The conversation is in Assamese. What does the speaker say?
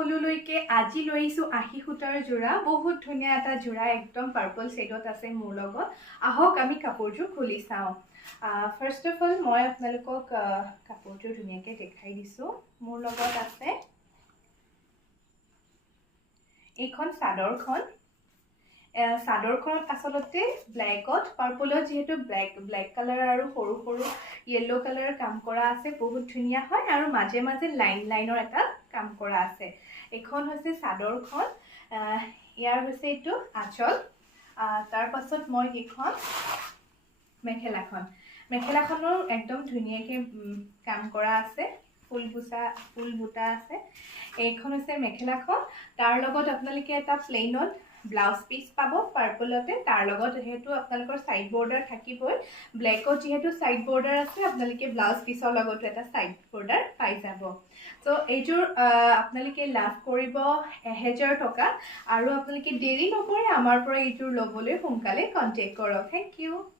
সকলোলৈকে আজি লৈছো আহি সূতাৰ জোৰা বহুত ধুনীয়া এটা জোৰা একদম পাৰ্পল শেডত আছে মোৰ লগত আহক আমি কাপোৰটো খুলি চাওঁ ফাৰ্স্ট অফ অল মই আপোনালোকক কাপোৰটো ধুনীয়াকৈ দেখাই দিছো মোৰ লগত আছে এইখন চাদৰখনত আসলতে ব্ল্যাকত পাৰ্পলত যেহেতু ব্ল্যাক কালাৰ আৰু সৰু সৰু ইয়েলো কালাৰ কাম কৰা আছে বহুত ধুনীয়া হয় আৰু মাজে মাজে লাইনৰ এটা কাম কৰা আছে এখন হৈছে চাদৰখন ইয়াৰ হৈছে এইটো আঁচল তাৰ পাছত মই এইখন মেখেলাখনৰ একদম ধুনীয়াকৈ কাম কৰা আছে ফুল বুটা আছে এইখন হৈছে মেখেলাখন তাৰ লগত আপোনালোকে এটা প্লেইনত ব্লাউজ পিস পাব পাৰ্পলতে তাৰ লগত যেহেতু আপোনালোকৰ সাইড বৰ্ডাৰ থাকিবই ব্ল্যাকত যেহেতু সাইড বৰ্ডাৰ আছে আপোনালোকে ব্লাউজ পিসৰ লগত এটা সাইড বৰ্ডাৰ পাই যাব সো এইটোৰ আপোনালোকে লাভ কৰিব 1000 টকা আৰু আপোনালোকে দেৰি নকৰি আমাৰ পৰা এইটোৰ লবলৈ সোনকালে কন্টাক্ট কৰক থ্যাংক ইউ